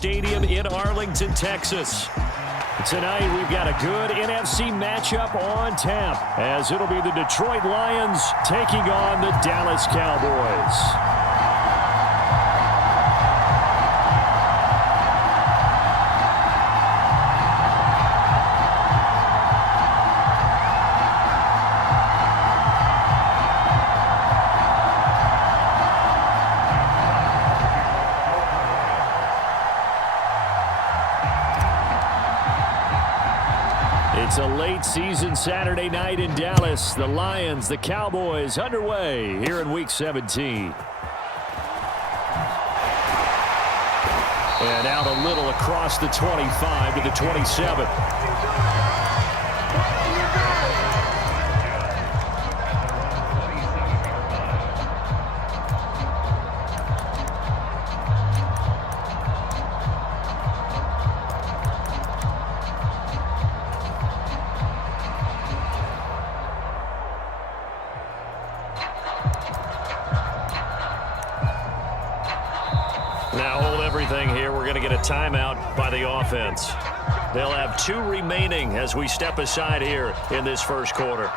Stadium in Arlington, Texas. Tonight, we've got a good NFC matchup on tap, as it'll be the Detroit Lions taking on the Dallas Cowboys. It's a late-season Saturday night in Dallas. The Lions, the Cowboys, underway here in Week 17. And out a little across the 25 to the 27. Now hold everything here. We're going to get a timeout by the offense. They'll have 2 remaining as we step aside here in this first quarter.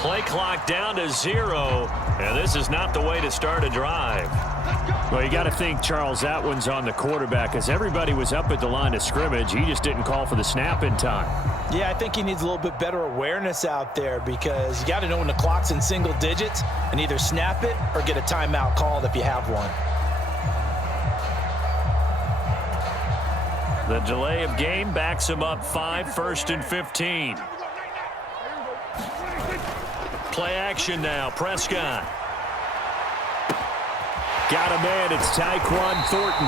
Play clock down to 0, and this is not the way to start a drive. Well, you got to think, Charles, that one's on the quarterback, as everybody was up at the line of scrimmage. He just didn't call for the snap in time. Yeah, I think he needs a little bit better awareness out there, because you got to know when the clock's in single digits and either snap it or get a timeout called if you have one. The delay of game backs him up 5, 1st and 15. Play action now. Prescott. Got a man. It's Tyquan Thornton.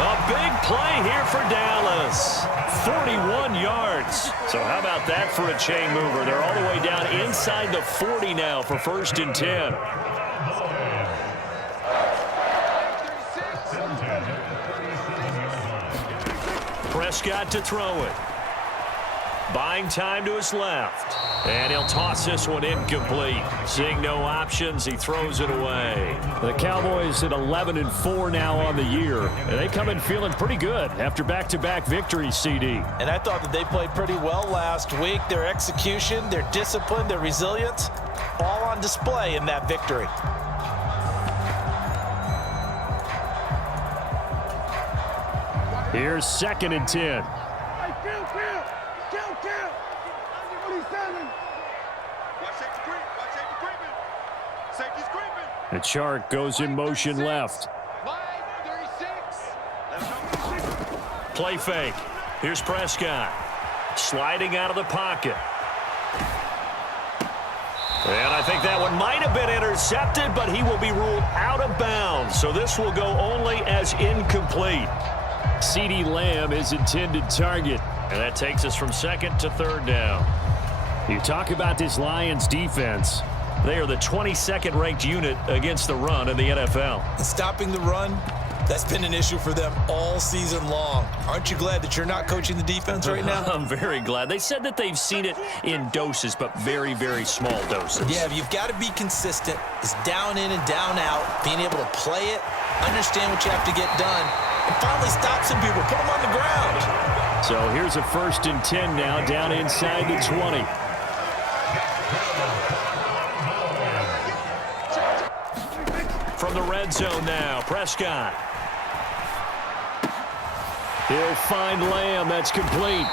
A big play here for Dallas. 41 yards. So how about that for a chain mover? They're all the way down inside the 40 now for 1st and 10. Prescott to throw it. Buying time to his left. And he'll toss this one incomplete. Seeing no options, he throws it away. The Cowboys at 11-4 now on the year. And they come in feeling pretty good after back-to-back victories, CD. And I thought that they played pretty well last week. Their execution, their discipline, their resilience, all on display in that victory. Here's 2nd and 10. The Chark goes in motion left. Play fake. Here's Prescott. Sliding out of the pocket. And I think that one might have been intercepted, but he will be ruled out of bounds. So this will go only as incomplete. CeeDee Lamb is intended target. And that takes us from 2nd to 3rd down. You talk about this Lions defense. They are the 22nd ranked unit against the run in the NFL. And stopping the run, that's been an issue for them all season long. Aren't you glad that you're not coaching the defense right now? I'm very glad. They said that they've seen it in doses, but very, very small doses. Yeah, you've got to be consistent. It's down in and down out, being able to play it, understand what you have to get done, and finally stop some people, put them on the ground. So here's a 1st and 10 now, down inside the 20. From the red zone now, Prescott. He'll find Lamb. That's complete.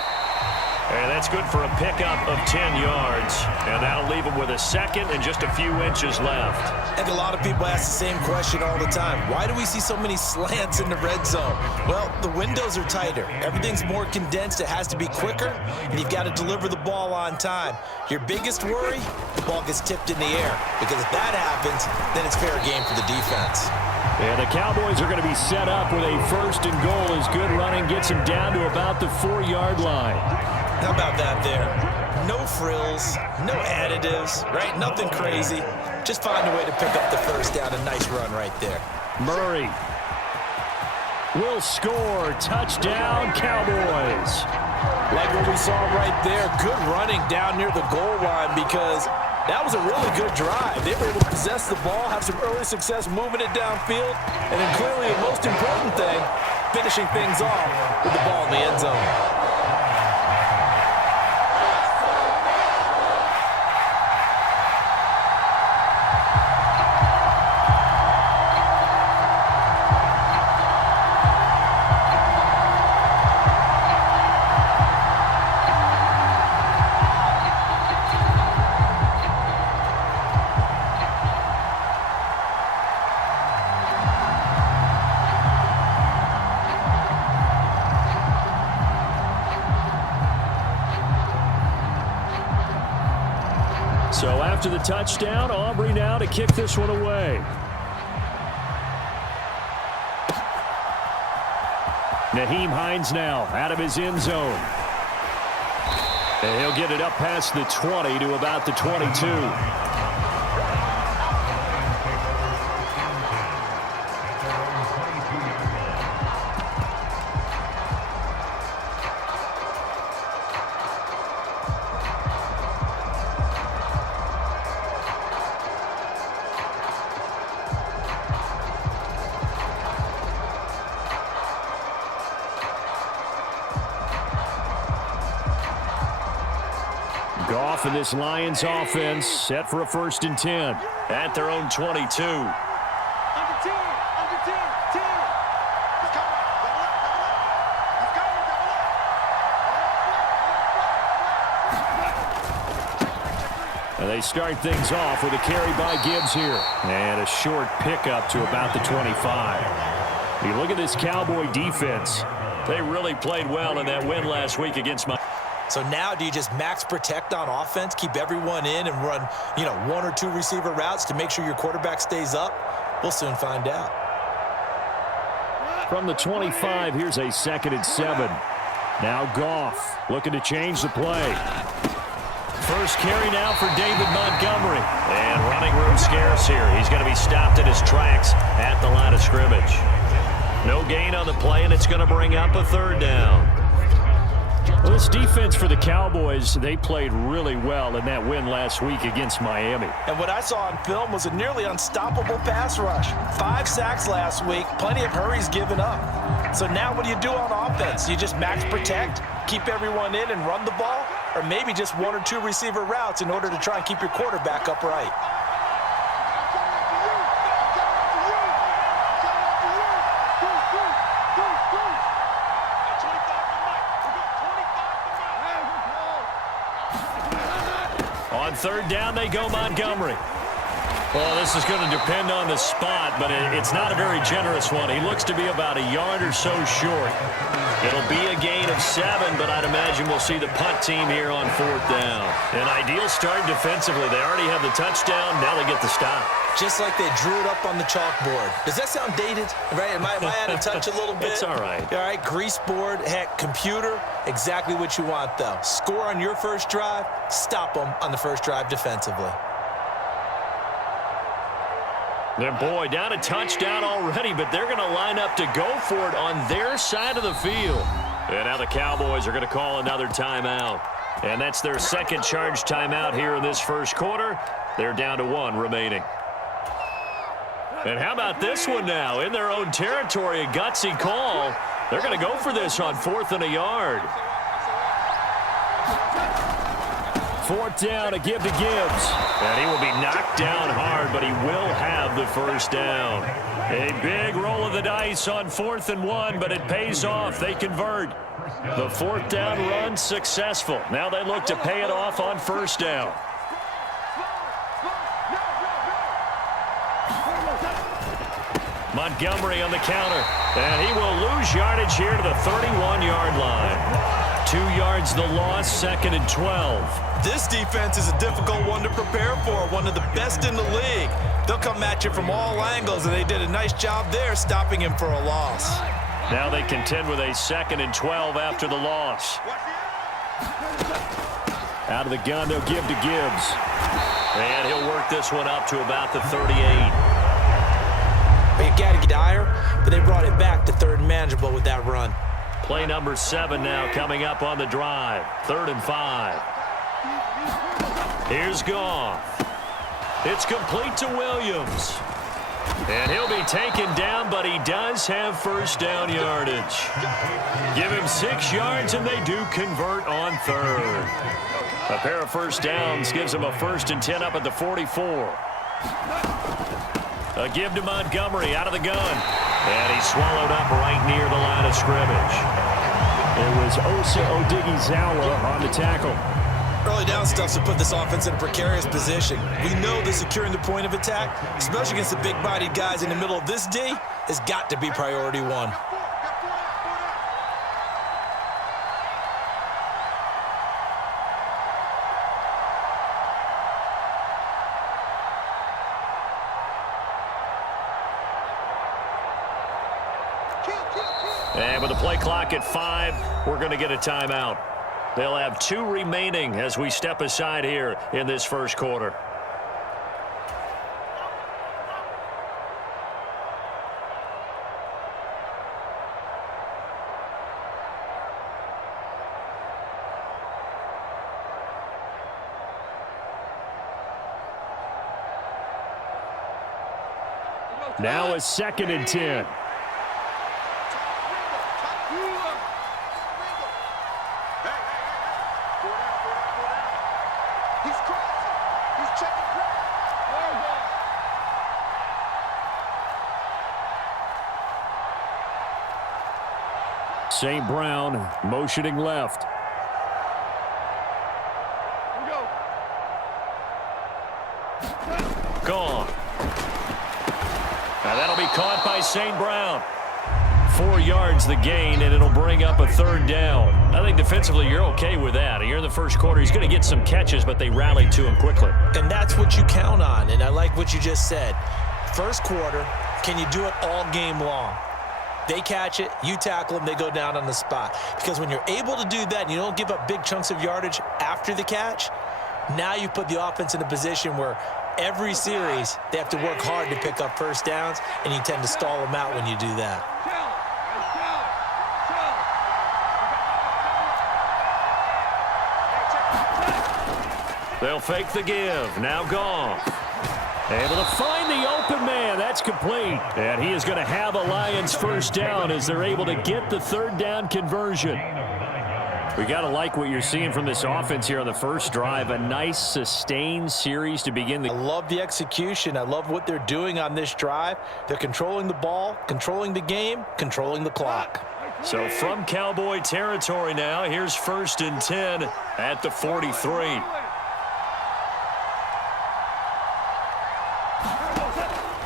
And that's good for a pickup of 10 yards. And that'll leave him with a second and just a few inches left. And a lot of people ask the same question all the time. Why do we see so many slants in the red zone? Well, the windows are tighter. Everything's more condensed. It has to be quicker, and you've got to deliver the ball on time. Your biggest worry, the ball gets tipped in the air. Because if that happens, then it's fair game for the defense. And the Cowboys are going to be set up with a first and goal as good running gets them down to about the 4-yard line. How about that there? No frills, no additives, right? Nothing crazy. Just find a way to pick up the first down. A nice run right there. Murray will score. Touchdown, Cowboys. Like what we saw right there, good running down near the goal line because that was a really good drive. They were able to possess the ball, have some early success moving it downfield, and then clearly the most important thing, finishing things off with the ball in the end zone. So after the touchdown, Aubrey now to kick this one away. Nyheim Hines now out of his end zone. And he'll get it up past the 20 to about the 22. Goff and this Lions offense set for a 1st and 10 at their own 22. And they start things off with a carry by Gibbs here. And a short pickup to about the 25. You look at this Cowboy defense. They really played well in that win last week against my... So now do you just max protect on offense, keep everyone in and run, 1 or 2 receiver routes to make sure your quarterback stays up? We'll soon find out. From the 25, here's a 2nd and 7. Now Goff looking to change the play. First carry now for David Montgomery. And running room scarce here. He's going to be stopped in his tracks at the line of scrimmage. No gain on the play, and it's going to bring up a 3rd down. Well, this defense for the Cowboys, they played really well in that win last week against Miami. And what I saw on film was a nearly unstoppable pass rush. 5 sacks last week, plenty of hurries given up. So now what do you do on offense? You just max protect, keep everyone in and run the ball, or maybe just 1 or 2 receiver routes in order to try and keep your quarterback upright. On 3rd down, they go Montgomery. Well, this is going to depend on the spot, but it's not a very generous one. He looks to be about a yard or so short. It'll be a gain of 7, but I'd imagine we'll see the punt team here on 4th down. An ideal start defensively. They already have the touchdown. Now they get the stop. Just like they drew it up on the chalkboard. Does that sound dated? Right? Am I out of touch a little bit? It's all right. All right, grease board, heck, computer, exactly what you want, though. Score on your first drive, stop them on the first drive defensively. Their boy down a touchdown already, but they're going to line up to go for it on their side of the field. And now the Cowboys are going to call another timeout. And that's their 2nd charge timeout here in this first quarter. They're down to 1 remaining. And how about this one now? In their own territory, a gutsy call. They're going to go for this on 4th and a yard. 4th down, a give to Gibbs. And he will be knocked down hard, but he will have the first down. A big roll of the dice on 4th and 1, but it pays off. They convert. The 4th down run successful. Now they look to pay it off on 1st down. Montgomery on the counter, and he will lose yardage here to the 31-yard line. 2 yards the loss, 2nd and 12. This defense is a difficult one to prepare for, one of the best in the league. They'll come at you from all angles, and they did a nice job there stopping him for a loss. Now they contend with a 2nd and 12 after the loss. Out of the gun, they'll give to Gibbs. And he'll work this one up to about the 38. It got to get higher, but they brought it back to 3rd and manageable with that run. Play number 7 now coming up on the drive. 3rd and 5. Here's Goff. It's complete to Williams. And he'll be taken down, but he does have 1st down yardage. Give him 6 yards, and they do convert on 3rd. A pair of 1st downs gives him a 1st and 10 up at the 44. A give to Montgomery out of the gun. And he's swallowed up right near the line of scrimmage. It was Osa Odighizuwa on the tackle. Early down stuff to put this offense in a precarious position. We know that securing the point of attack, especially against the big-bodied guys in the middle of this D, has got to be priority 1. And with the play clock at 5, we're going to get a timeout. They'll have 2 remaining as we step aside here in this 1st quarter. Now a 2nd and 10. St. Brown motioning left. Gone. Now that'll be caught by St. Brown. 4 yards the gain, and it'll bring up a 3rd down. I think defensively you're okay with that. Here in the 1st quarter, he's going to get some catches, but they rallied to him quickly. And that's what you count on, and I like what you just said. 1st quarter, can you do it all game long? They catch it, you tackle them, they go down on the spot. Because when you're able to do that and you don't give up big chunks of yardage after the catch, now you put the offense in a position where every series they have to work hard to pick up 1st downs, and you tend to stall them out when you do that. They'll fake the give. Now Goff. Able to find the open man. That's complete. And he is going to have a Lions 1st down as they're able to get the 3rd down conversion. We got to like what you're seeing from this offense here on the 1st drive. A nice sustained series to begin the. I love the execution. I love what they're doing on this drive. They're controlling the ball, controlling the game, controlling the clock. So from Cowboy territory now, here's 1st and 10 at the 43.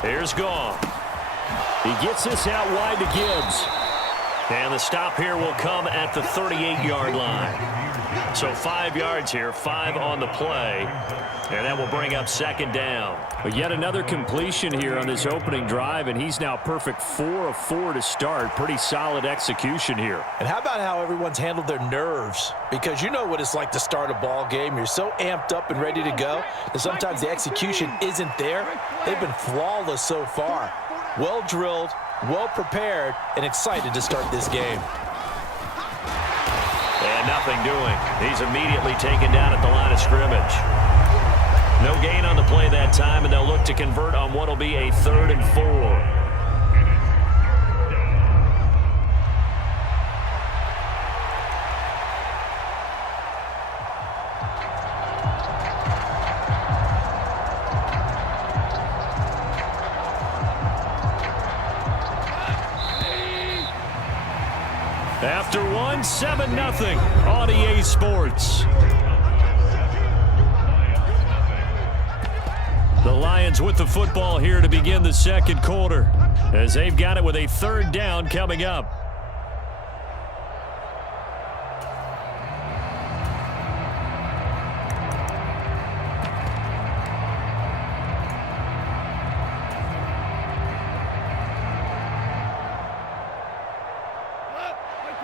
Here's Goff. He gets this out wide to Gibbs. And the stop here will come at the 38-yard line. So 5 yards here, 5 on the play. And that will bring up 2nd down. But yet another completion here on this opening drive, and he's now perfect 4 of 4 to start. Pretty solid execution here. And how about how everyone's handled their nerves? Because you know what it's like to start a ball game. You're so amped up and ready to go that sometimes the execution isn't there. They've been flawless so far. Well drilled, well prepared, and excited to start this game. And nothing doing. He's immediately taken down at the line of scrimmage. No gain on the play that time, and they'll look to convert on what will be a 3rd and 4. After one, 7-0 on EA Sports. The Lions with the football here to begin the second quarter, as they've got it with a third down coming up.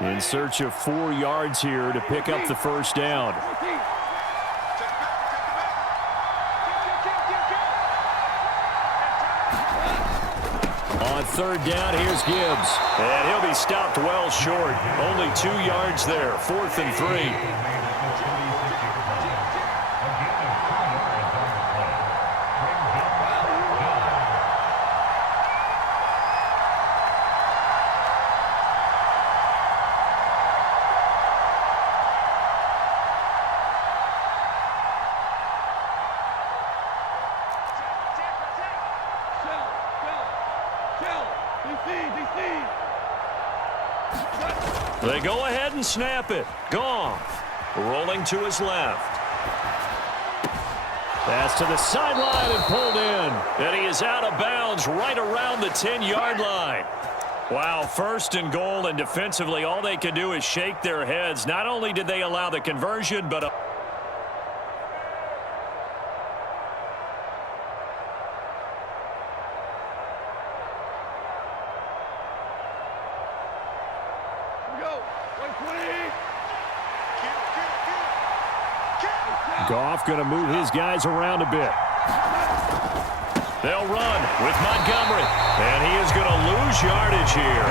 In search of 4 yards here to pick up the first down. On third down, here's Gibbs. And he'll be stopped well short. Only 2 yards there. 4th and 3. They go ahead and snap it. Goff rolling to his left. Pass to the sideline and pulled in. And he is out of bounds right around the 10-yard line. Wow, 1st and goal, and defensively all they can do is shake their heads. Not only did they allow the conversion, but Goff going to move his guys around a bit. They'll run with Montgomery. And he is going to lose yardage here.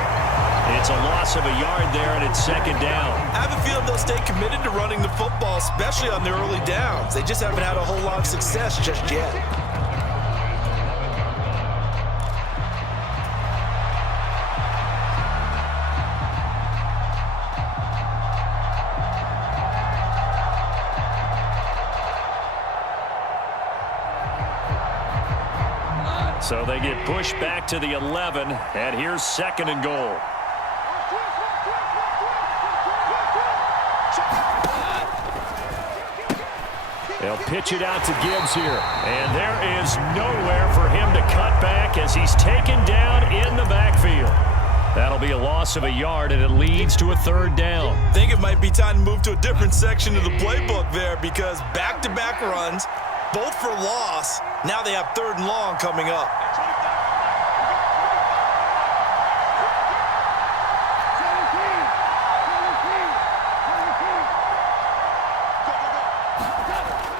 It's a loss of a yard there, and it's 2nd down. I have a feeling they'll stay committed to running the football, especially on the early downs. They just haven't had a whole lot of success just yet. So they get pushed back to the 11, and here's 2nd and goal. They'll pitch it out to Gibbs here, and there is nowhere for him to cut back as he's taken down in the backfield. That'll be a loss of a yard, and it leads to a 3rd down. I think it might be time to move to a different section of the playbook there, because back-to-back runs, both for loss. Now they have 3rd and long coming up.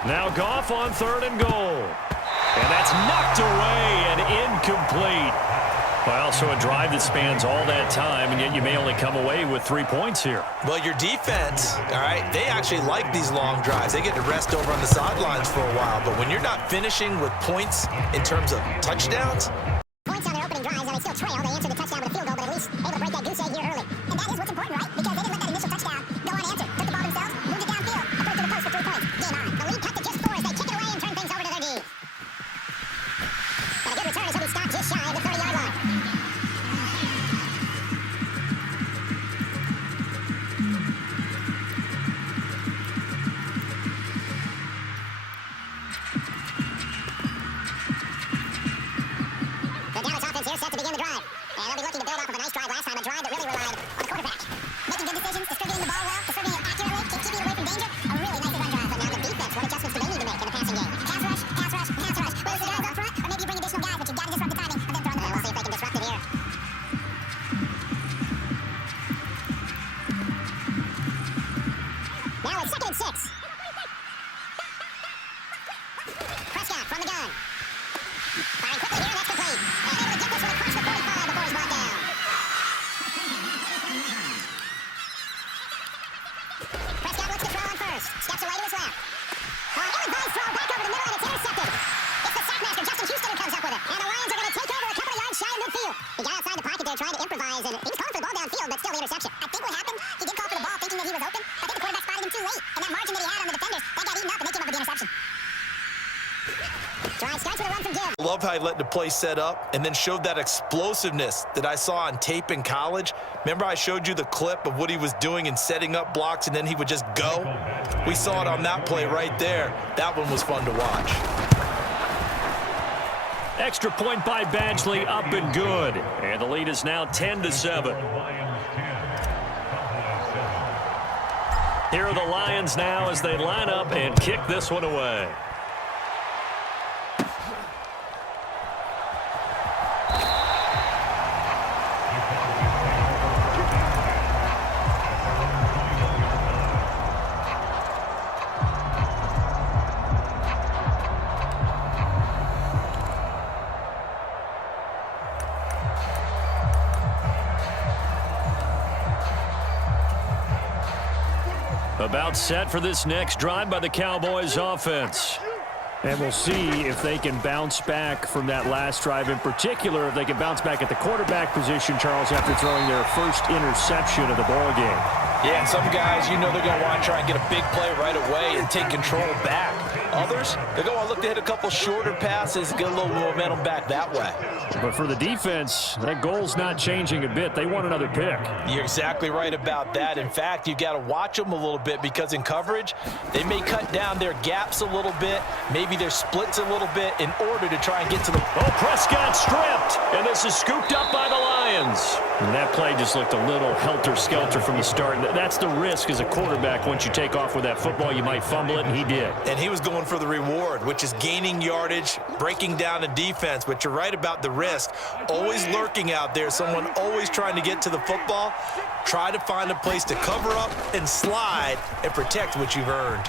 Now Goff on 3rd and goal. And that's knocked away and incomplete. Well, so a drive that spans all that time, and yet you may only come away with 3 points here. Well, your defense, all right, they actually like these long drives. They get to rest over on the sidelines for a while. But when you're not finishing with points in terms of touchdowns. Points on their opening drives, and they still trail. They answered the touchdown with a field goal, but at least able to break that goose egg here early. And that is what's important, right? Because they didn't let that initial touchdown go unanswered. Took the ball themselves, moved it downfield, put it to the post for 3 points. Game on. The lead cut to just 4 as they kick it away and turn things over to their D. And a good return as he'll be stopped just shy of the 30-yard line. The Dallas offense here set to begin the drive. And they'll be looking to build off of a nice drive last time, a drive that really relied on the quarterback. Making good decisions, distributing the ball well, distributing it accurately, keeping it away from danger. A really nicely run drive. But now the defense, what adjustments do they need to make in the passing game? Pass rush, pass rush, pass rush. Whether it's the guys up front, or maybe you bring additional guys, but you've got to disrupt the timing of them throwing the ball. We'll see if they can disrupt it here. Now it's 2nd and 6. Prescott from the gun. Firing quickly here, that's complete. And able to get this one across the 45 before he's brought down. Prescott looks to throw on first. Steps away to his left. Ill-advised throw back over the middle, and it's intercepted. It's the sackmaster, Justin Houston, who comes up with it. And the Lions are going to take over a couple of yards shy of midfield. He got outside the pocket there trying to improvise, and he was calling for the ball downfield, but still the interception. I think what happened, he did call for the ball thinking that he was open. I think the quarterback spotted him too late, and that margin that he had on the defenders, that got eaten up, and they came up with the interception. Drive starts with a run from Gibbs. I love how he let the play set up and then showed that explosiveness that I saw on tape in college. Remember I showed you the clip of what he was doing and setting up blocks, and then he would just go? We saw it on that play right there. That one was fun to watch. Extra point by Badgley, up and good. And the lead is now 10-7. Here are the Lions now as they line up and kick this one away. About set for this next drive by the Cowboys offense. And we'll see if they can bounce back from that last drive, in particular if they can bounce back at the quarterback position, Charles, after throwing their first interception of the ball game. Yeah, and some guys, you know they're going to want to try and get a big play right away and take control back. Others, they're going to look to hit a couple shorter passes, get a little momentum back that way. But for the defense, that goal's not changing a bit. They want another pick. You're exactly right about that. In fact, you got to watch them a little bit because in coverage, they may cut down their gaps a little bit, maybe their splits a little bit in order to try and get to the... Oh, Prescott stripped, and this is scooped up by the Lions. And that play just looked a little helter-skelter from the start. That's the risk as a quarterback. Once you take off with that football, you might fumble it, and he did. And he was going for the reward, which is gaining yardage, breaking down the defense. But you're right about the risk. Always lurking out there, someone always trying to get to the football. Try to find a place to cover up and slide and protect what you've earned.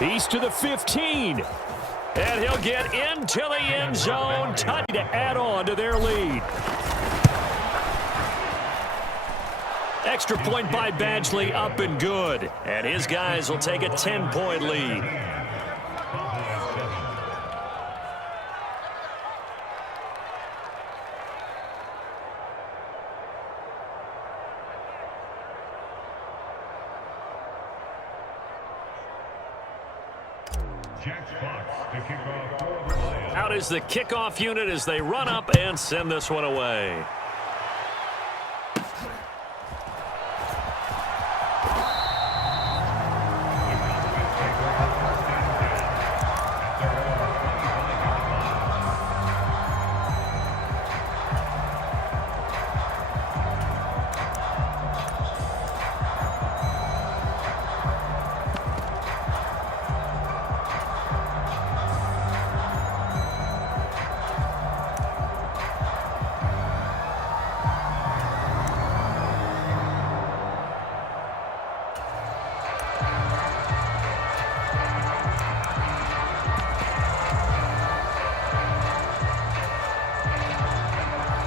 He's to the 15. And he'll get into the end zone. Touch to add on to their lead. Extra point by Badgley, up and good. And his guys will take a 10-point lead. Out is the kickoff unit as they run up and send this one away.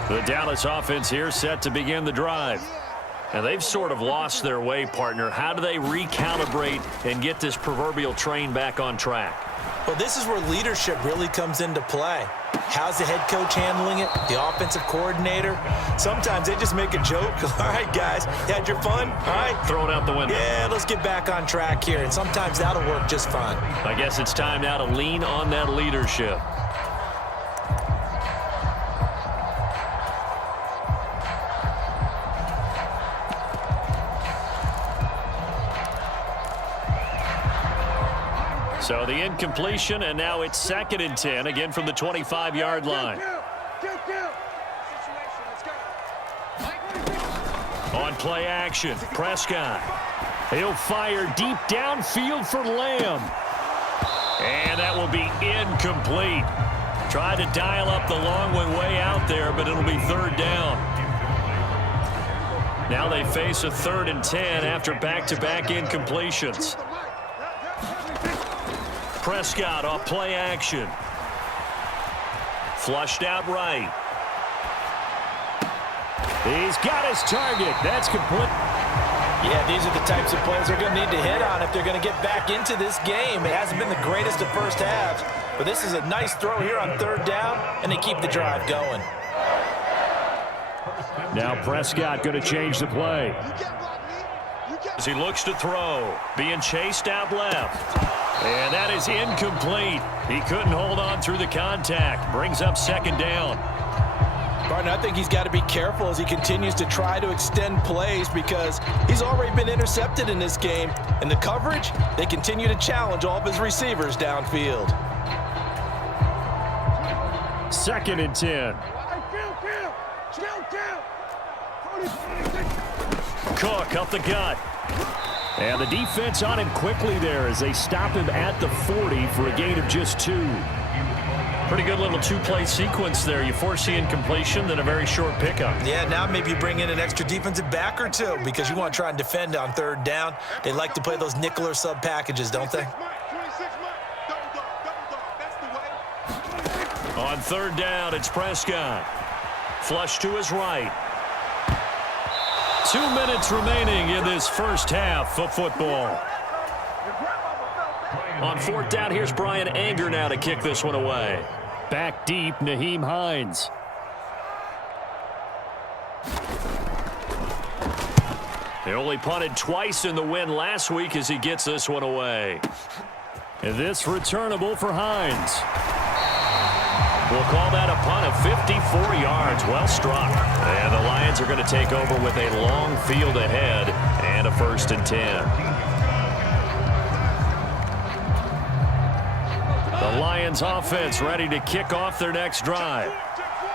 The Dallas offense here set to begin the drive. And they've sort of lost their way, partner. How do they recalibrate and get this proverbial train back on track? Well, this is where leadership really comes into play. How's the head coach handling it? The offensive coordinator? Sometimes they just make a joke. All right, guys, you had your fun? All right. Throw it out the window. Yeah, let's get back on track here. And sometimes that'll work just fine. I guess it's time now to lean on that leadership. So the incompletion, and now it's 2nd and 10, again from the 25-yard line. On play action, Prescott. He'll fire deep downfield for Lamb. And that will be incomplete. Tried to dial up the long one way out there, but it'll be 3rd down. Now they face a 3rd and 10 after back-to-back incompletions. Prescott off play action. Flushed out right. He's got his target. That's complete. Yeah, these are the types of plays they're going to need to hit on if they're going to get back into this game. It hasn't been the greatest of first halves, but this is a nice throw here on 3rd down, and they keep the drive going. Now Prescott going to change the play. As he looks to throw, being chased out left. And that is incomplete. He couldn't hold on through the contact. Brings up 2nd down. Partner, I think he's got to be careful as he continues to try to extend plays because he's already been intercepted in this game. And the coverage, they continue to challenge all of his receivers downfield. 2nd and 10. Cook up the gut. And the defense on him quickly there as they stop him at the 40 for a gain of just 2. Pretty good little two-play sequence there. You force the incompletion, then a very short pickup. Yeah, now maybe you bring in an extra defensive back or two because you want to try and defend on 3rd down. They like to play those nickel or sub packages, don't they? On 3rd down, it's Prescott. Flush to his right. 2 minutes remaining in this first half of football. On 4th down, here's Brian Anger now to kick this one away. Back deep, Nyheim Hines. He only punted twice in the win last week as he gets this one away. And this returnable for Hines. We'll call that a punt of 54 yards. Well struck. And the Lions are going to take over with a long field ahead and a 1st and 10. The Lions offense ready to kick off their next drive.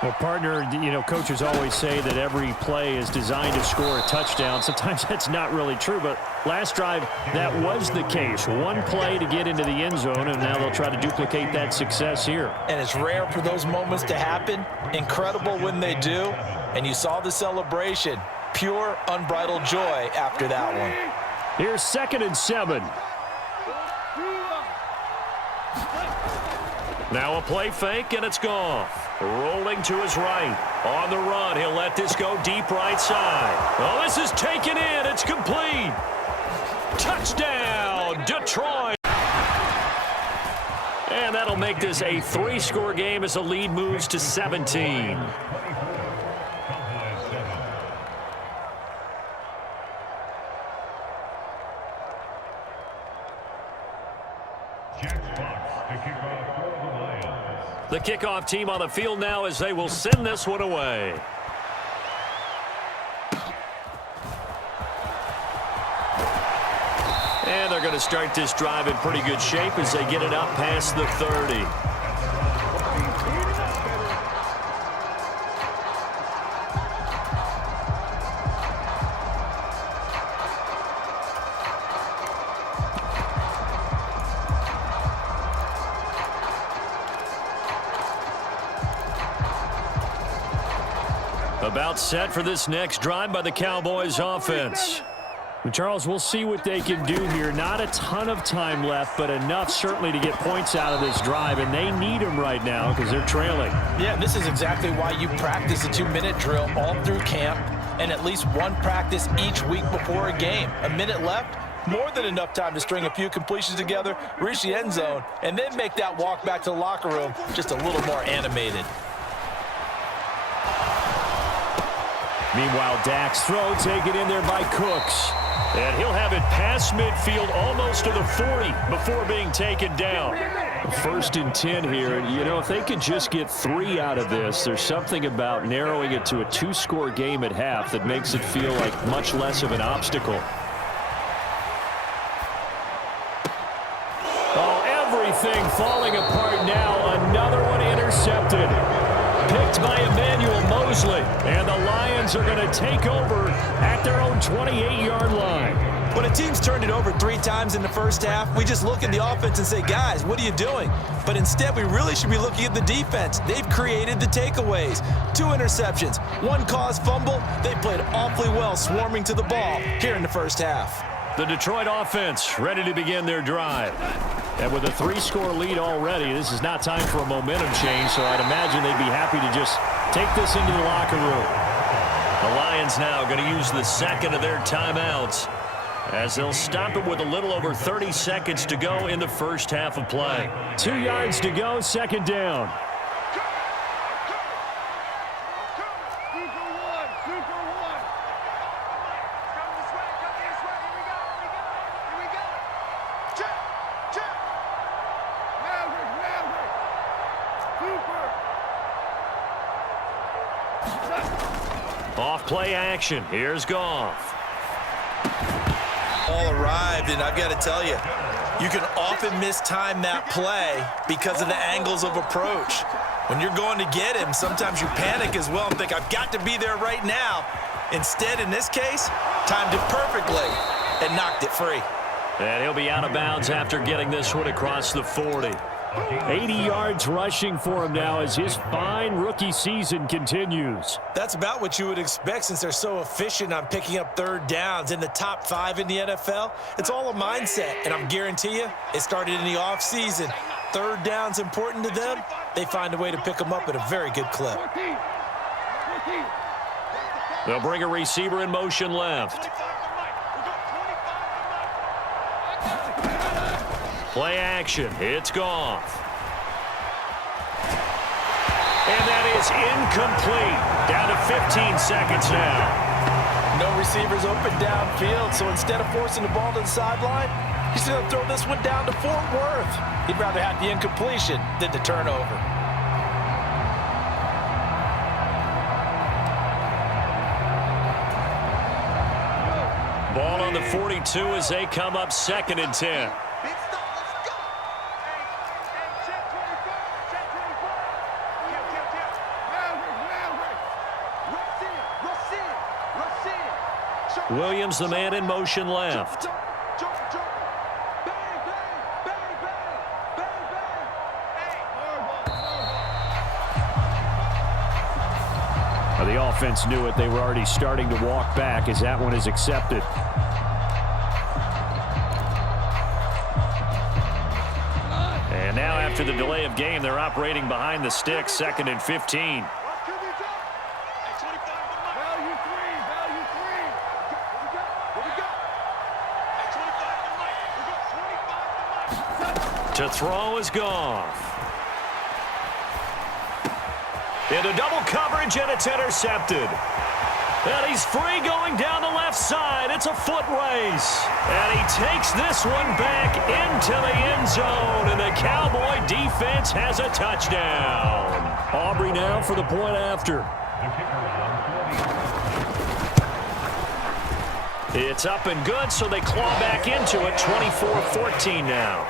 Well, partner, you know, coaches always say that every play is designed to score a touchdown. Sometimes that's not really true, but last drive, that was the case. One play to get into the end zone, and now they'll try to duplicate that success here. And it's rare for those moments to happen. Incredible when they do. And you saw the celebration. Pure, unbridled joy after that one. Here's 2nd and 7. Now a play fake, and it's Goff. Rolling to his right. On the run, he'll let this go deep right side. Oh, this is taken in. It's complete. Touchdown, Detroit. And that'll make this a 3-score game as the lead moves to 17. The kickoff team on the field now as they will send this one away. And they're going to start this drive in pretty good shape as they get it up past the 30. About set for this next drive by the Cowboys offense. And Charles, we'll see what they can do here. Not a ton of time left, but enough certainly to get points out of this drive, and they need them right now because they're trailing. Yeah, this is exactly why you practice a 2-minute drill all through camp and at least one practice each week before a game. A minute left, more than enough time to string a few completions together, reach the end zone, and then make that walk back to the locker room just a little more animated. Meanwhile, Dak's throw taken in there by Cooks. And he'll have it past midfield almost to the 40 before being taken down. 1st and 10 here. You know, if they could just get 3 out of this, there's something about narrowing it to a 2-score game at half that makes it feel like much less of an obstacle. Oh, everything falling apart now. Another one intercepted. Picked by Emmanuel Mosley. And the Lions are going to take over at their own 28-yard line. When a team's turned it over 3 times in the first half, we just look at the offense and say, guys, what are you doing? But instead, we really should be looking at the defense. They've created the takeaways. 2 interceptions, 1 caused fumble. They played awfully well swarming to the ball here in the first half. The Detroit offense ready to begin their drive. And with a 3-score lead already, this is not time for a momentum change, so I'd imagine they'd be happy to just take this into the locker room. The Lions now going to use the 2nd of their timeouts as they'll stop it with a little over 30 seconds to go in the first half of play. 2 yards to go, 2nd down. Off play action. Here's Goff. All arrived, and I've got to tell you, you can often mistime that play because of the angles of approach. When you're going to get him, sometimes you panic as well and think, I've got to be there right now. Instead, in this case, timed it perfectly and knocked it free. And he'll be out of bounds after getting this one across the 40. 80 yards rushing for him now as his fine rookie season continues. That's about what you would expect since they're so efficient on picking up third downs in the top 5 in the NFL. It's all a mindset, and I'm guarantee you it started in the offseason. Third down's important to them. They find a way to pick them up at a very good clip. They'll bring a receiver in motion left. Play action. It's Goff. And that is incomplete. Down to 15 seconds now. No receivers open downfield, so instead of forcing the ball to the sideline, he's going to throw this one down to Fort Worth. He'd rather have the incompletion than the turnover. Ball on the 42 as they come up 2nd and 10. Williams, the man in motion left. Well, the offense knew it. They were already starting to walk back as that one is accepted. And now after the delay of game, they're operating behind the sticks, 2nd and 15. To throw is Goff. Into double coverage, and it's intercepted. And he's free going down the left side. It's a foot race. And he takes this one back into the end zone, and the Cowboy defense has a touchdown. Aubrey now for the point after. It's up and good, so they claw back into it, 24-14 now.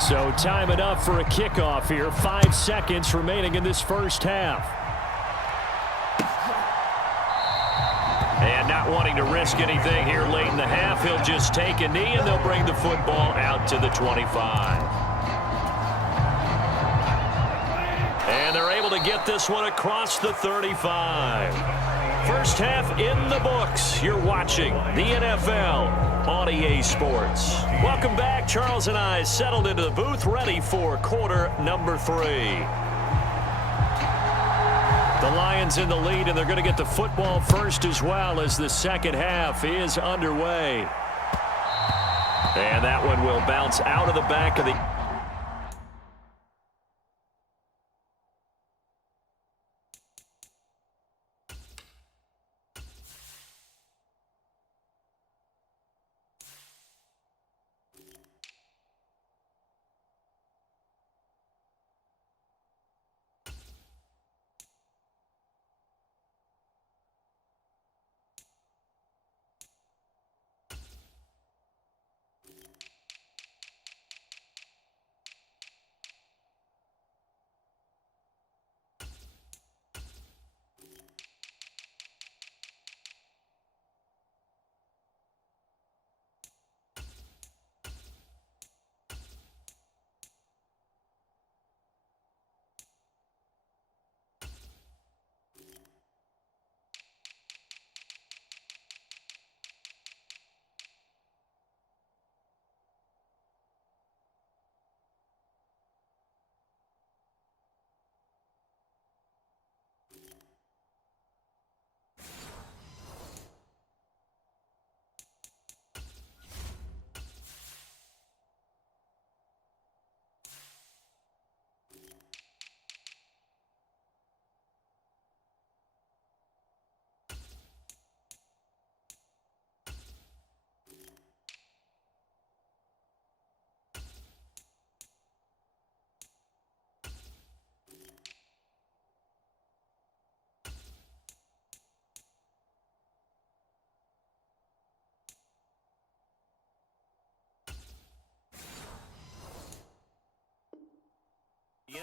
So time enough for a kickoff here. 5 seconds remaining in this first half. And not wanting to risk anything here late in the half, he'll just take a knee and they'll bring the football out to the 25. And they're able to get this one across the 35. First half in the books. You're watching the NFL on EA Sports. Welcome back. Charles and I settled into the booth, ready for quarter number 3. The Lions in the lead, and they're going to get the football first as well as the second half is underway. And that one will bounce out of the back of the...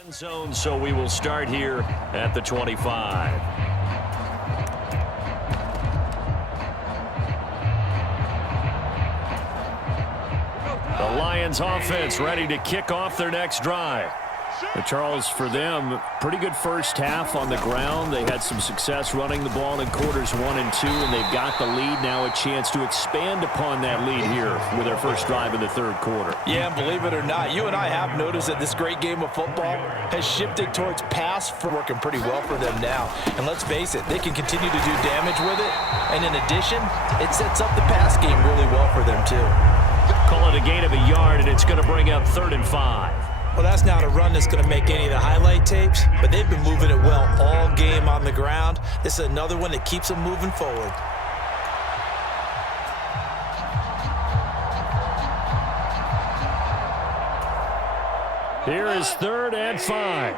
End zone, so we will start here at the 25. The Lions offense ready to kick off their next drive. But Charles, for them, pretty good first half on the ground. They had some success running the ball in quarters 1 and 2, and they've got the lead now, a chance to expand upon that lead here with their first drive in the third quarter. Yeah, and believe it or not, you and I have noticed that this great game of football has shifted towards pass, working pretty well for them now. And let's face it, they can continue to do damage with it. And in addition, it sets up the pass game really well for them too. Call it a gain of a yard, and it's going to bring up 3rd and 5. Well, that's not a run that's going to make any of the highlight tapes, but they've been moving it well all game on the ground. This is another one that keeps them moving forward. Here is 3rd and 5.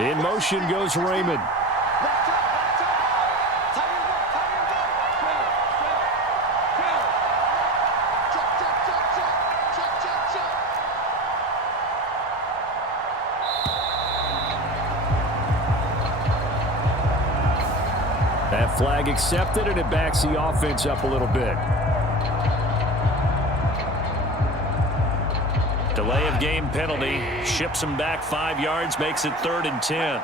In motion goes Raymond. That flag accepted, and it backs the offense up a little bit. Delay of game penalty ships them back 5 yards, makes it 3rd and 10.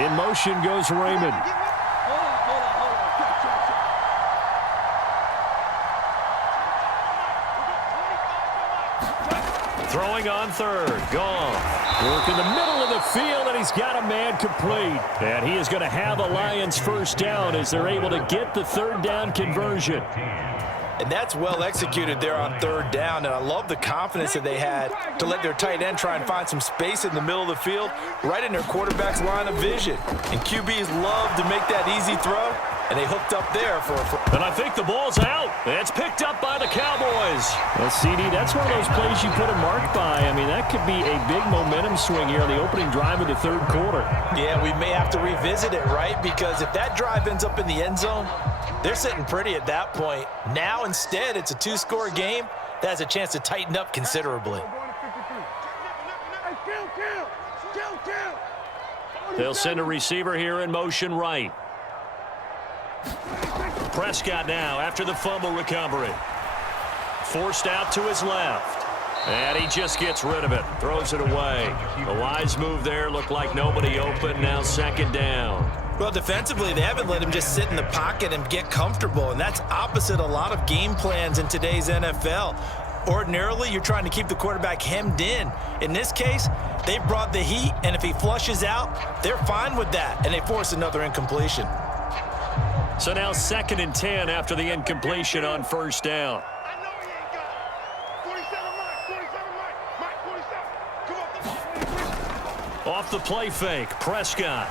In motion goes Raymond. Throwing on 3rd, gone. Work in the middle of the field, and he's got a man complete. And he is going to have a Lions first down as they're able to get the 3rd down conversion. And that's well executed there on 3rd down, and I love the confidence that they had to let their tight end try and find some space in the middle of the field, right in their quarterback's line of vision. And QBs love to make that easy throw, and they hooked up there for And I think the ball's out. It's picked up by the Cowboys. Well, CD, that's one of those plays you put a mark by. I mean, that could be a big momentum swing here on the opening drive of the 3rd quarter. Yeah, we may have to revisit it, right? Because if that drive ends up in the end zone, they're sitting pretty at that point. Now, instead, it's a 2-score game that has a chance to tighten up considerably. They'll send a receiver here in motion right. Prescott now after the fumble recovery. Forced out to his left. And he just gets rid of it. Throws it away. A wise move there. Looked like nobody open. Now 2nd down. Well, defensively, they haven't let him just sit in the pocket and get comfortable, and that's opposite a lot of game plans in today's NFL. Ordinarily, you're trying to keep the quarterback hemmed in. In this case, they brought the heat, and if he flushes out, they're fine with that, and they force another incompletion. So now 2nd and 10 after the incompletion on 1st down. Off the play fake, Prescott.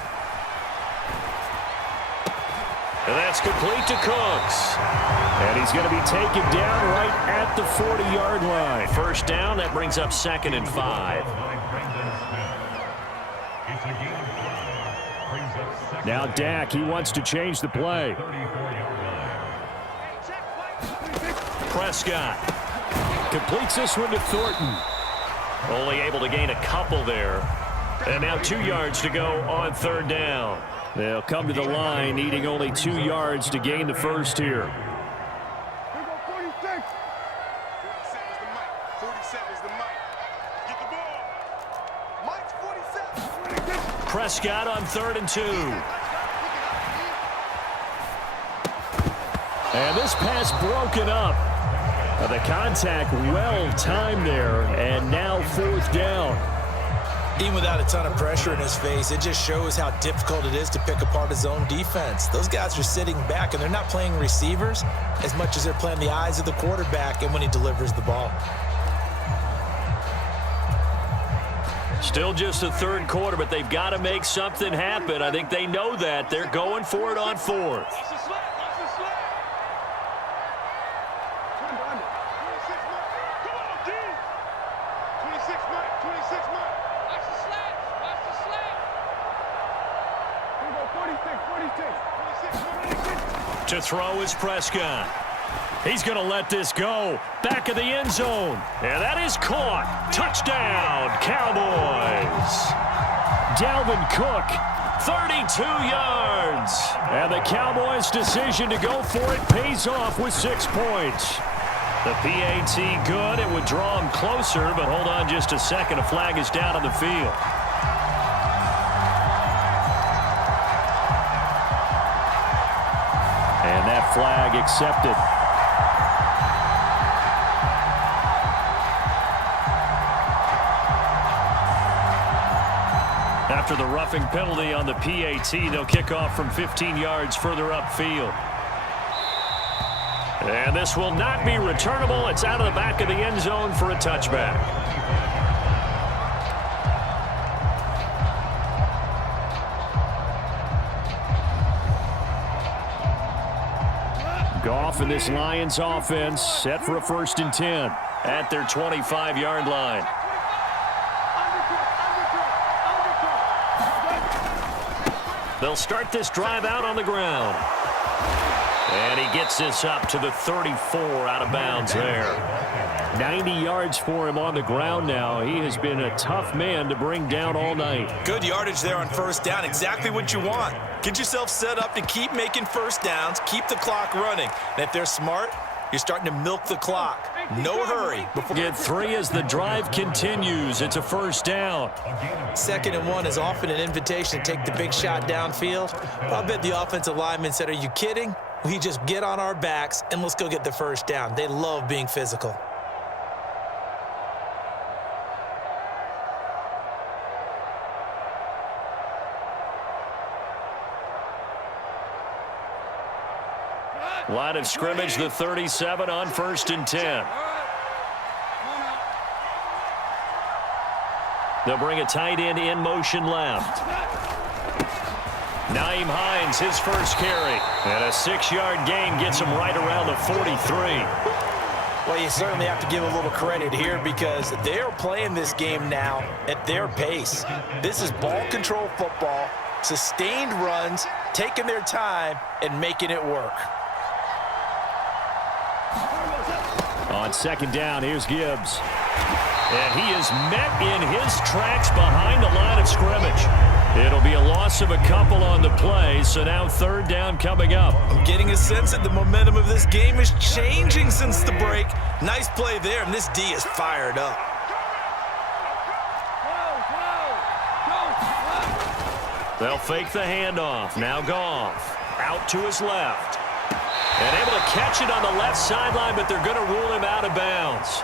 And that's complete to Cooks. And he's going to be taken down right at the 40-yard line. First down, that brings up 2nd and 5. Now Dak, he wants to change the play. Prescott completes this one to Thornton. Only able to gain a couple there. And now 2 yards to go on 3rd down. They'll come to the line, needing only 2 yards to gain the first here. Prescott on 3rd and 2. And this pass broken up. The contact well timed there, and now 4th down. Even without a ton of pressure in his face, it just shows how difficult it is to pick apart his own defense. Those guys are sitting back, and they're not playing receivers as much as they're playing the eyes of the quarterback and when he delivers the ball. Still just the 3rd quarter, but they've got to make something happen. I think they know that. They're going for it on 4th. To throw is Prescott. He's going to let this go. Back of the end zone. And that is caught. Touchdown, Cowboys. Dalvin Cook, 32 yards. And the Cowboys' decision to go for it pays off with 6 points. The PAT good. It would draw him closer, but hold on just a second. A flag is down on the field. And that flag accepted. After the roughing penalty on the PAT, they'll kick off from 15 yards further upfield. And this will not be returnable. It's out of the back of the end zone for a touchback. Goff and this Lions offense set for a 1st and 10 at their 25-yard line. They'll start this drive out on the ground. And he gets this up to the 34 out of bounds there. 90 yards for him on the ground now. He has been a tough man to bring down all night. Good yardage there on 1st down. Exactly what you want. Get yourself set up to keep making 1st downs, keep the clock running. And if they're smart, you're starting to milk the clock. No hurry. Get 3 as the drive continues. It's a 1st down. 2nd and 1 is often an invitation to take the big shot downfield. I bet the offensive lineman said, "Are you kidding? We just get on our backs and let's go get the 1st down." They love being physical. Line of scrimmage, the 37 on 1st and 10. They'll bring a tight end in motion left. Nyheim Hines, his first carry. And a 6-yard gain gets him right around the 43. Well, you certainly have to give a little credit here because they're playing this game now at their pace. This is ball control football, sustained runs, taking their time, and making it work. On 2nd down, here's Gibbs. And he is met in his tracks behind the line of scrimmage. It'll be a loss of a couple on the play, so now 3rd down coming up. I'm getting a sense that the momentum of this game is changing since the break. Nice play there, and this D is fired up. They'll fake the handoff. Now Goff out to his left. And able to catch it on the left sideline, but they're going to rule him out of bounds.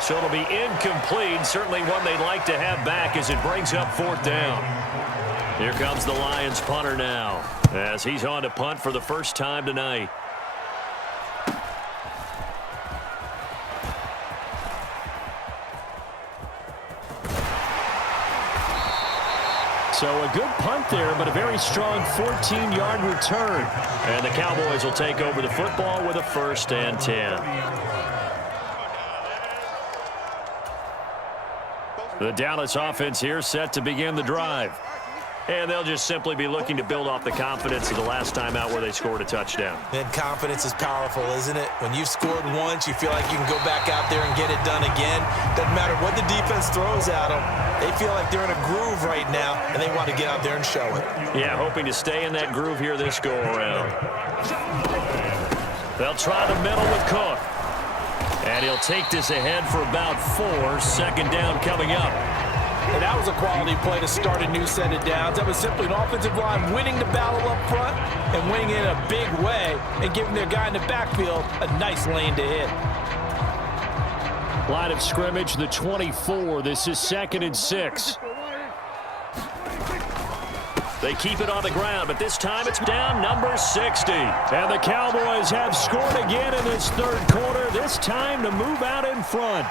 So it'll be incomplete. Certainly one they'd like to have back as it brings up 4th down. Here comes the Lions punter now as he's on to punt for the first time tonight. So a good punt there, but a very strong 14-yard return. And the Cowboys will take over the football with a 1st and 10. The Dallas offense here set to begin the drive. And they'll just simply be looking to build off the confidence of the last time out where they scored a touchdown. And confidence is powerful, isn't it? When you've scored once, you feel like you can go back out there and get it done again. Doesn't matter what the defense throws at them. They feel like they're in a groove right now, and they want to get out there and show it. Yeah, hoping to stay in that groove here this go-around. They'll try the middle with Cook. And he'll take this ahead for about 4. 2nd down coming up. And that was a quality play to start a new set of downs. That was simply an offensive line winning the battle up front and winning in a big way and giving their guy in the backfield a nice lane to hit. Line of scrimmage, the 24. This is 2nd and 6. They keep it on the ground, but this time it's down number 60. And the Cowboys have scored again in this 3rd quarter, this time to move out in front.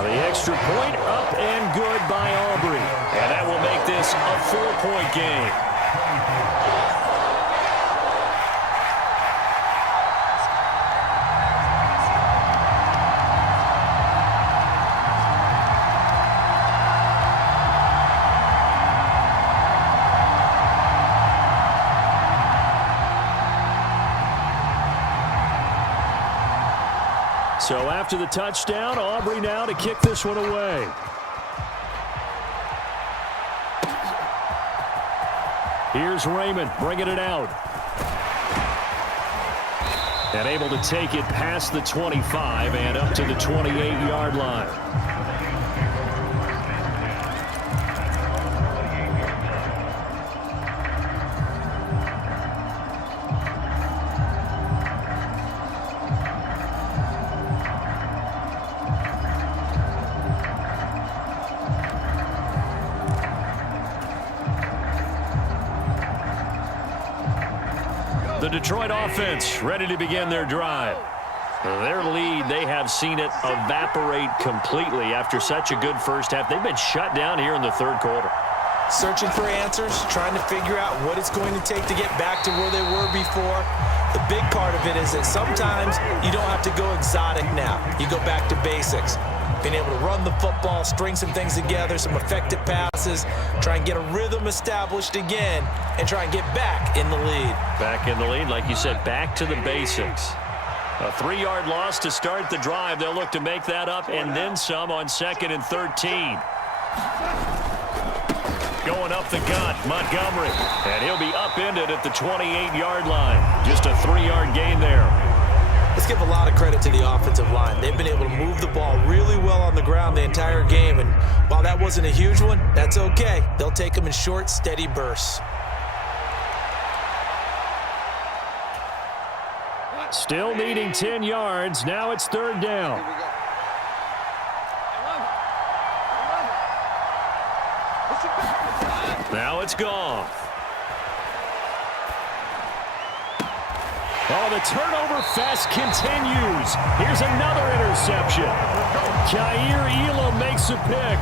The extra point up and good by Aubrey. And that will make this a 4-point game. So after the touchdown, Aubrey now to kick this one away. Here's Raymond bringing it out. And able to take it past the 25 and up to the 28-yard line. The Detroit offense ready to begin their drive. Their lead, they have seen it evaporate completely after such a good first half. They've been shut down here in the third quarter. Searching for answers, trying to figure out what it's going to take to get back to where they were before. The big part of it is that sometimes you don't have to go exotic now. You go back to basics. Being able to run the football, string some things together, some effective passes, try and get a rhythm established again, and try and get back in the lead. Back in the lead, like you said, back to the basics. A 3-yard loss to start the drive. They'll look to make that up and then some on 2nd and 13. Going up the gut, Montgomery. And he'll be upended at the 28-yard line. Just a 3-yard gain there. Let's give a lot of credit to the offensive line. They've been able to move the ball really well on the ground the entire game. And while that wasn't a huge one, that's okay. They'll take them in short, steady bursts. Still needing 10 yards. Now it's 3rd down. Now it's gone. Oh, the turnover fest continues. Here's another interception. Jair Elam makes a pick.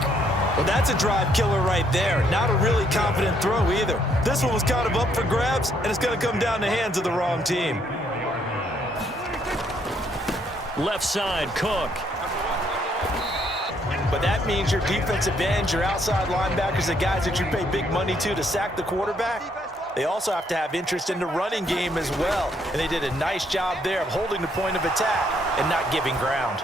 Well, that's a drive killer right there. Not a really confident throw either. This one was kind of up for grabs, and it's going to come down the hands of the wrong team. Left side, Cook. But that means your defensive ends, your outside linebackers, the guys that you pay big money to sack the quarterback, they also have to have interest in the running game as well. And they did a nice job there of holding the point of attack and not giving ground.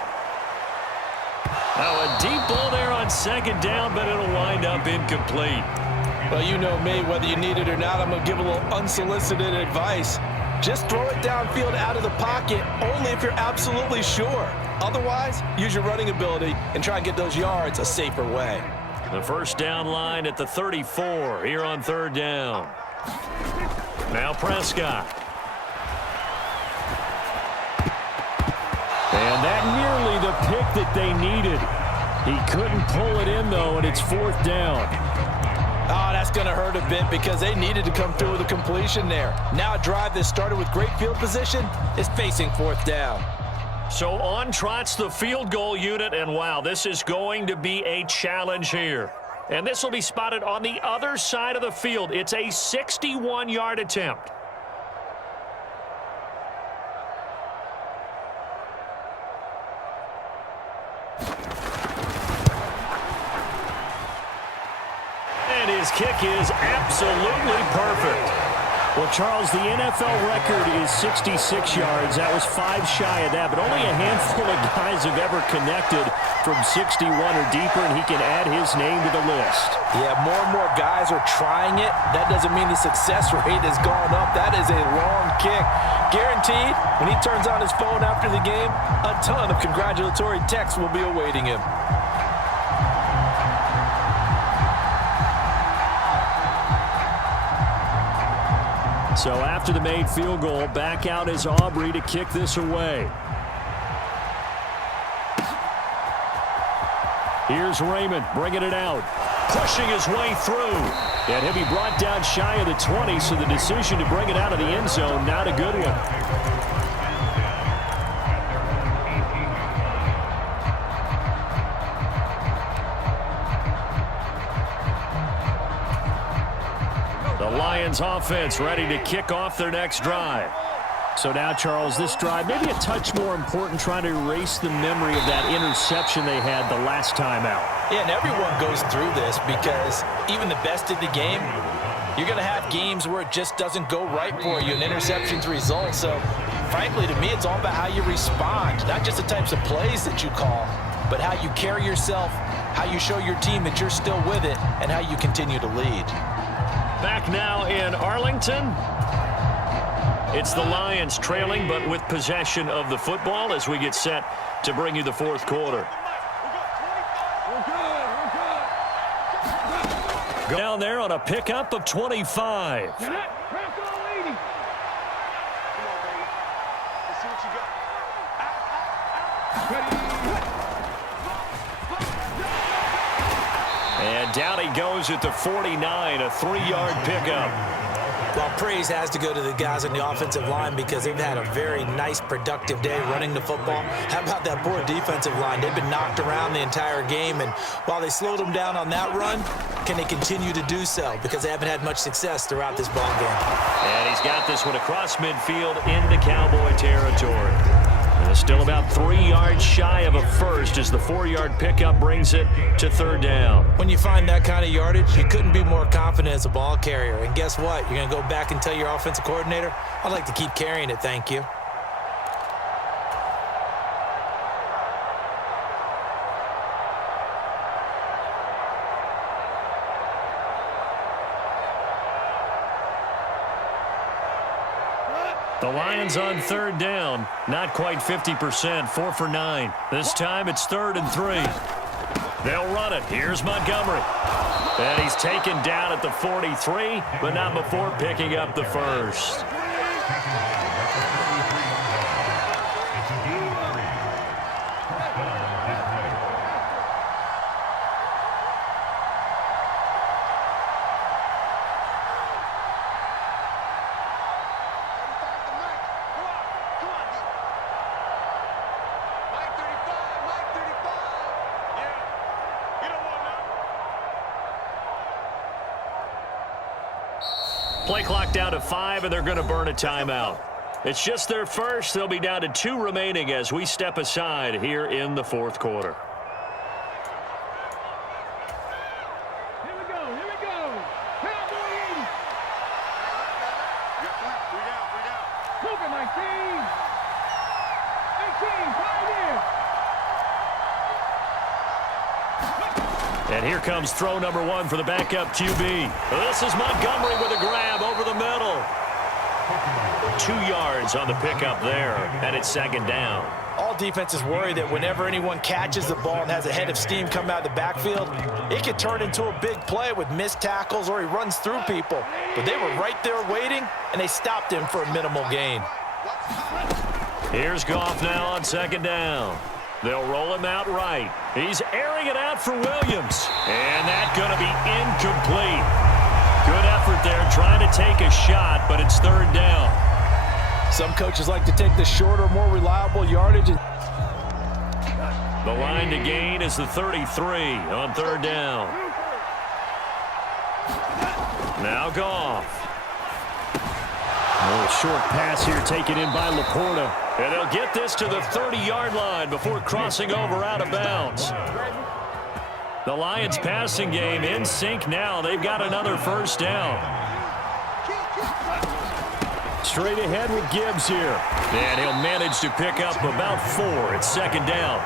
Now a deep ball there on 2nd down, but it'll wind up incomplete. Well, you know me, whether you need it or not, I'm going to give a little unsolicited advice. Just throw it downfield out of the pocket only if you're absolutely sure. Otherwise, use your running ability and try and get those yards a safer way. The first down line at the 34 here on 3rd down. Now Prescott. And that nearly the pick that they needed. He couldn't pull it in, though, and it's 4th down. Oh, that's going to hurt a bit because they needed to come through with a completion there. Now a drive that started with great field position is facing 4th down. So on trots the field goal unit, and wow, this is going to be a challenge here. And this will be spotted on the other side of the field. It's a 61-yard attempt. And his kick is absolutely perfect. Well, Charles, the NFL record is 66 yards. That was 5 shy of that, but only a handful of guys have ever connected from 61 or deeper, and he can add his name to the list. Yeah, more and more guys are trying it. That doesn't mean the success rate has gone up. That is a long kick. Guaranteed, when he turns on his phone after the game, a ton of congratulatory texts will be awaiting him. So after the made field goal, back out is Aubrey to kick this away. Here's Raymond bringing it out, pushing his way through. And he'll be brought down shy of the 20, so the decision to bring it out of the end zone, not a good one. The Lions offense ready to kick off their next drive. So now, Charles, this drive maybe a touch more important, trying to erase the memory of that interception they had the last time out. Yeah, and everyone goes through this because even the best in the game, you're going to have games where it just doesn't go right for you, and interceptions result. So frankly, to me, it's all about how you respond, not just the types of plays that you call, but how you carry yourself, how you show your team that you're still with it, and how you continue to lead. Back now in Arlington. It's the Lions trailing, but with possession of the football as we get set to bring you the fourth quarter. Down there on a pickup of 25. And down he goes at the 49, a 3-yard pickup. Well, praise has to go to the guys on the offensive line because they've had a very nice, productive day running the football. How about that poor defensive line? They've been knocked around the entire game, and while they slowed them down on that run, can they continue to do so? Because they haven't had much success throughout this ball game. And he's got this one across midfield into Cowboy territory. And it's still about 3 yards shy of a first as the 4-yard pickup brings it to third down. When you find that kind of yardage, you couldn't be more confident as a ball carrier. And guess what? You're going to go back and tell your offensive coordinator, I'd like to keep carrying it, thank you. The Lions on third down, not quite 50%, 4 for 9. This time it's 3rd and 3. They'll run it. Here's Montgomery. And he's taken down at the 43, but not before picking up the first. Play clock down to 5, and they're going to burn a timeout. It's just their first. They'll be down to 2 remaining as we step aside here in the fourth quarter. Here we go. Cowboy 80. Three down. Cooper 19. 18, Pioneer. And here comes throw number 1 for the backup QB. This is Montgomery with a grab over the middle. 2 yards on the pickup there, and it's 2nd down. All defenses worry that whenever anyone catches the ball and has a head of steam come out of the backfield, it could turn into a big play with missed tackles or he runs through people. But they were right there waiting, and they stopped him for a minimal gain. Here's Goff now on 2nd down. They'll roll him out right. He's airing it out for Williams. And that's going to be incomplete. Good effort there trying to take a shot, but it's 3rd down. Some coaches like to take the shorter, more reliable yardage. The line to gain is the 33 on 3rd down. Now Goff. A short pass here taken in by Laporta. And they'll get this to the 30-yard line before crossing over out of bounds. The Lions passing game in sync now. They've got another 1st down. Straight ahead with Gibbs here. And he'll manage to pick up about 4. It's 2nd down.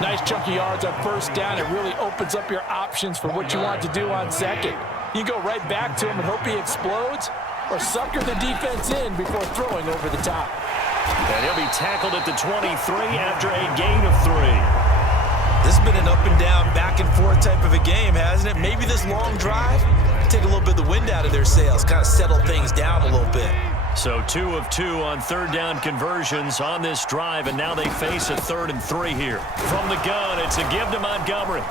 Nice chunky yards on 1st down. It really opens up your options for what you want to do on 2nd. You go right back to him and hope he explodes, or sucker the defense in before throwing over the top. And he'll be tackled at the 23 after a gain of 3. This has been an up and down, back and forth type of a game, hasn't it? Maybe this long drive take a little bit of the wind out of their sails, kind of settle things down a little bit. So 2 of 2 on 3rd down conversions on this drive, and now they face a 3rd and 3 here. From the gun, it's a give to Montgomery.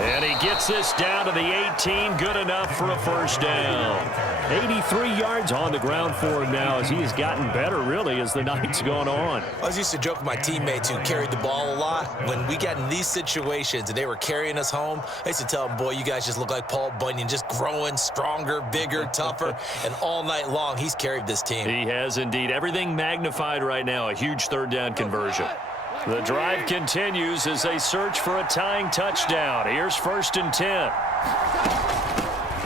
And he gets this down to the 18, good enough for a 1st down. 83 yards on the ground for him now as he has gotten better, really, as the night's gone on. I was used to joke with my teammates who carried the ball a lot. When we got in these situations and they were carrying us home, I used to tell them, boy, you guys just look like Paul Bunyan, just growing stronger, bigger, tougher, and all night long he's carried this team. He has indeed. Everything magnified right now, a huge 3rd down conversion. The drive continues as they search for a tying touchdown. Here's 1st and 10.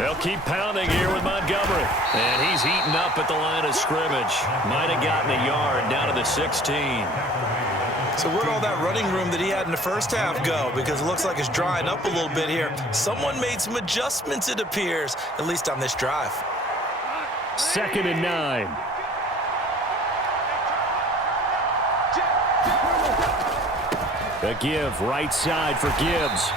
They'll keep pounding here with Montgomery. And he's heating up at the line of scrimmage. Might have gotten a yard down to the 16. So where'd all that running room that he had in the first half go? Because it looks like it's drying up a little bit here. Someone made some adjustments, it appears, at least on this drive. 2nd and 9. The give, right side for Gibbs.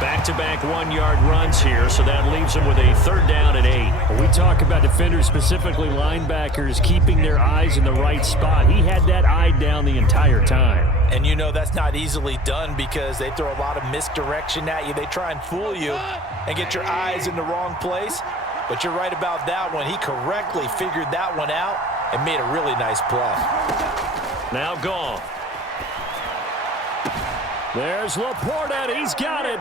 Back-to-back 1-yard runs here, so that leaves him with a 3rd down and 8. When we talk about defenders, specifically linebackers, keeping their eyes in the right spot, he had that eye down the entire time. And you know that's not easily done because they throw a lot of misdirection at you. They try and fool you and get your eyes in the wrong place. But you're right about that one. He correctly figured that one out and made a really nice play. Now Goff. There's Laporte, and he's got it.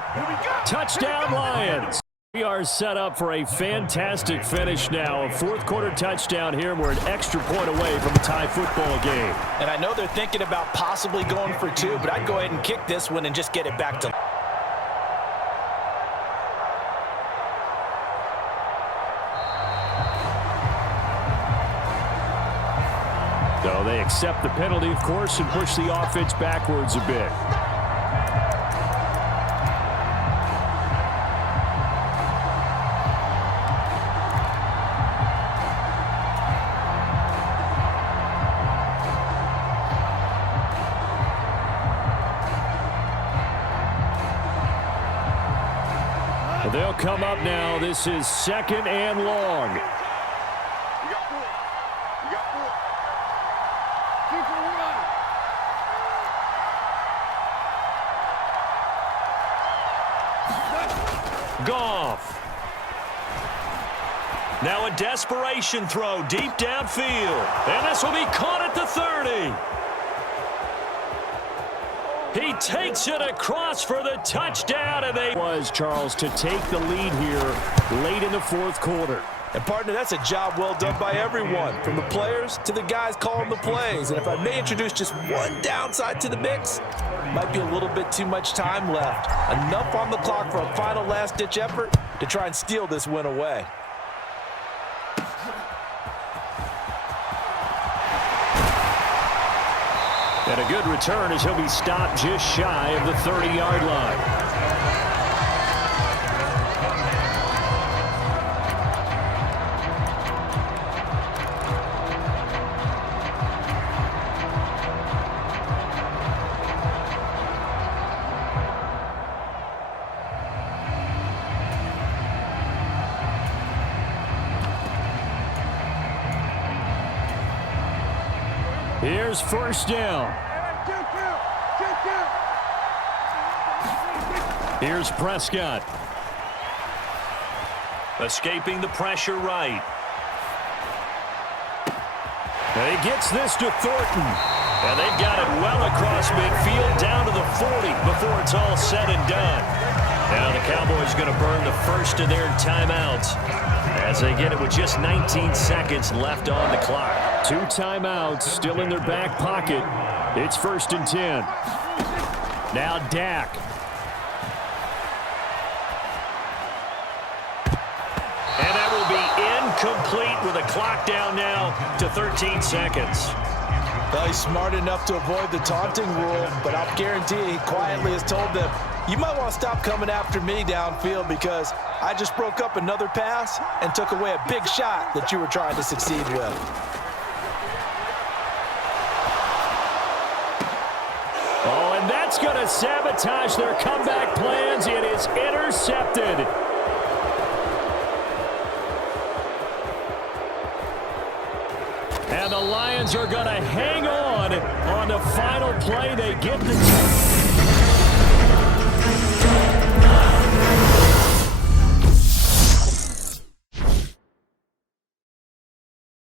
Touchdown, Lions. We are set up for a fantastic finish now. A 4th-quarter touchdown here. We're an extra point away from a tie football game. And I know they're thinking about possibly going for 2, but I'd go ahead and kick this one and just get it back to... So they accept the penalty, of course, and push the offense backwards a bit. They'll come up now. This is 2nd and long. Goff. Now a desperation throw deep downfield. And this will be caught at the 30. He takes it across for the touchdown, and they was Charles to take the lead here late in the 4th quarter. And, partner, that's a job well done by everyone, from the players to the guys calling the plays. And if I may introduce just one downside to the mix, might be a little bit too much time left. Enough on the clock for a final last-ditch effort to try and steal this win away. And a good return as he'll be stopped just shy of the 30-yard line. Here's 1st down. Here's Prescott. escaping the pressure right. And he gets this to Thornton. And they've got it well across midfield down to the 40 before it's all said and done. Now the Cowboys going to burn the first of their timeouts as they get it with just 19 seconds left on the clock. 2 timeouts still in their back pocket. It's 1st and 10. Now Dak. And that will be incomplete with a clock down now to 13 seconds. Well, he's smart enough to avoid the taunting rule, but I'll guarantee he quietly has told them, you might want to stop coming after me downfield because I just broke up another pass and took away a big shot that you were trying to succeed with. Oh, and that's going to sabotage their comeback plans. It is intercepted. And the Lions are going to hang on the final play. They get the